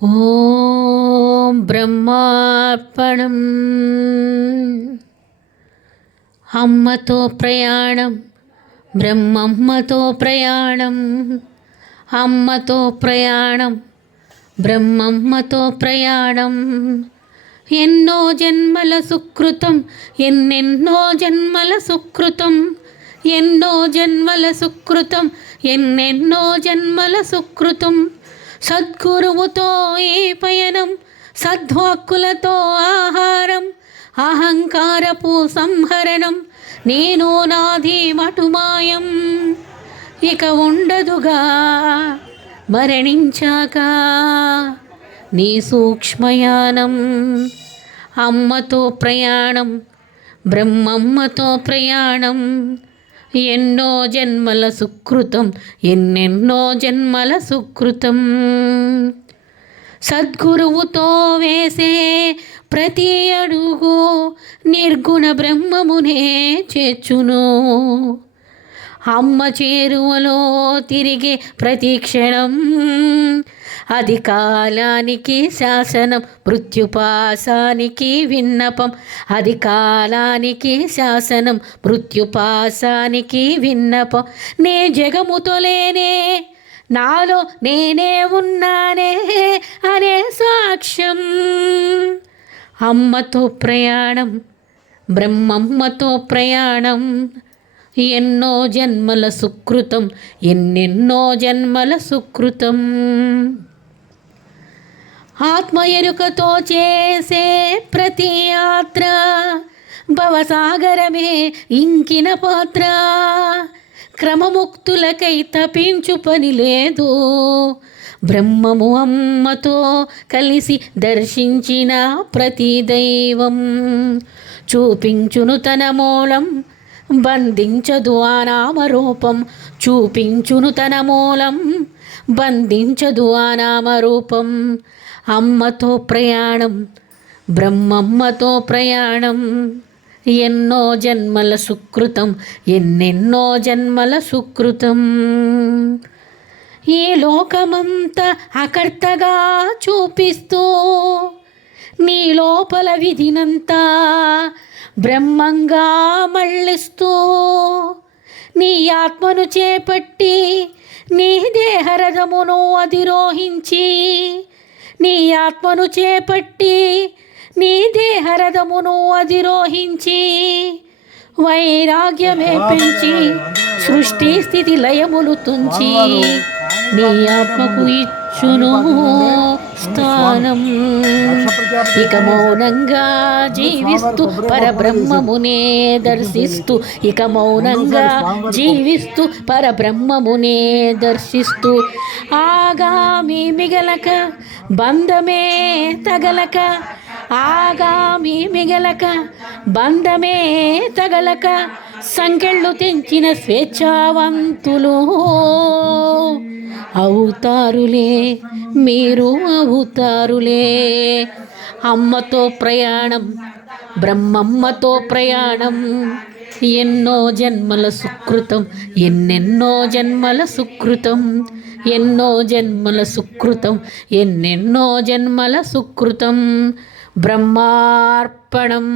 ఓం బ్రహ్మార్పణం. అమ్మతో ప్రయాణం, బ్రహ్మమ్మతో ప్రయాణం. అమ్మతో ప్రయాణం, బ్రహ్మమ్మతో ప్రయాణం. ఎన్నో జన్మల సుకృతం, ఎన్నెన్నో జన్మల సుకృతం. ఎన్నో జన్మల సుకృతం, ఎన్నెన్నో జన్మల సుకృతం. సద్గురువుతో ఈ పయనం, సద్వాక్కులతో ఆహారం. అహంకారపు సంహరణం, నేను నాది మటుమాయం. ఇక ఉండదుగా మరణించాక నీ సూక్ష్మయానం. అమ్మతో ప్రయాణం, బ్రహ్మమ్మతో ప్రయాణం. ఎన్నో జన్మల సుకృతం, ఎన్నెన్నో జన్మల సుకృతం. సద్గురువుతో వేసే ప్రతి అడుగు నిర్గుణ బ్రహ్మమునే చేర్చును. అమ్మ చేరువలో తిరిగే ప్రతి క్షణం అది కాలానికి శాసనం, మృత్యుపాసానికి విన్నపం. అది కాలానికి శాసనం, మృత్యుపాసానికి విన్నపం. నే జగముతో లేనే, నాలో నేనే ఉన్నానే అనే సాక్ష్యం. అమ్మతో ప్రయాణం, బ్రహ్మమ్మతో ప్రయాణం. ఎన్నో జన్మల సుకృతం, ఎన్నెన్నో జన్మల సుకృతం. ఆత్మ ఎరుకతో చేసే ప్రతి యాత్ర భవసాగరమే ఇంకిన పాత్ర. క్రమముక్తులకై తపించు పని లేదు. బ్రహ్మము అమ్మతో కలిసి దర్శించిన ప్రతి దైవం చూపించును తన మూలం, బంధించదు ఆ నామరూపం. చూపించును తన మూలం, బంధించదు ఆ నామరూపం. అమ్మతో ప్రయాణం, బ్రహ్మమ్మతో ప్రయాణం. ఎన్నో జన్మల సుకృతం, ఎన్నెన్నో జన్మల సుకృతం. ఈ లోకమంతా అకర్తగా చూపిస్తూ నీ లోపల విధినంతా బ్రహ్మంగా మళ్ళిస్తూ నీ ఆత్మను చేపట్టి నీ దేహరథమును అధిరోహించి, నీ ఆత్మను చేపట్టి నీ దేహరథమును అధిరోహించి వైరాగ్యమే పెంచి సృష్టి స్థితి లయములు తుంచి నీ ఆత్మకు ఇచ్చును స్థానం. ఇక మౌనంగా జీవిస్తూ పరబ్రహ్మమునే దర్శిస్తూ, ఇక మౌనంగా జీవిస్తూ పరబ్రహ్మమునే దర్శిస్తూ. ఆగామి మిగలక బంధమే తగలక, ఆగామి మిగలక బంధమే తగలక సంకెళ్ళు తెంచిన స్వేచ్ఛావంతులు అవుతారులే, మీరు అవుతారులే. అమ్మతో ప్రయాణం, బ్రహ్మమ్మతో ప్రయాణం. ఎన్నో జన్మల సుకృతం, ఎన్నెన్నో జన్మల సుకృతం. ఎన్నో జన్మల సుకృతం, ఎన్నెన్నో జన్మల సుకృతం. బ్రహ్మార్పణం.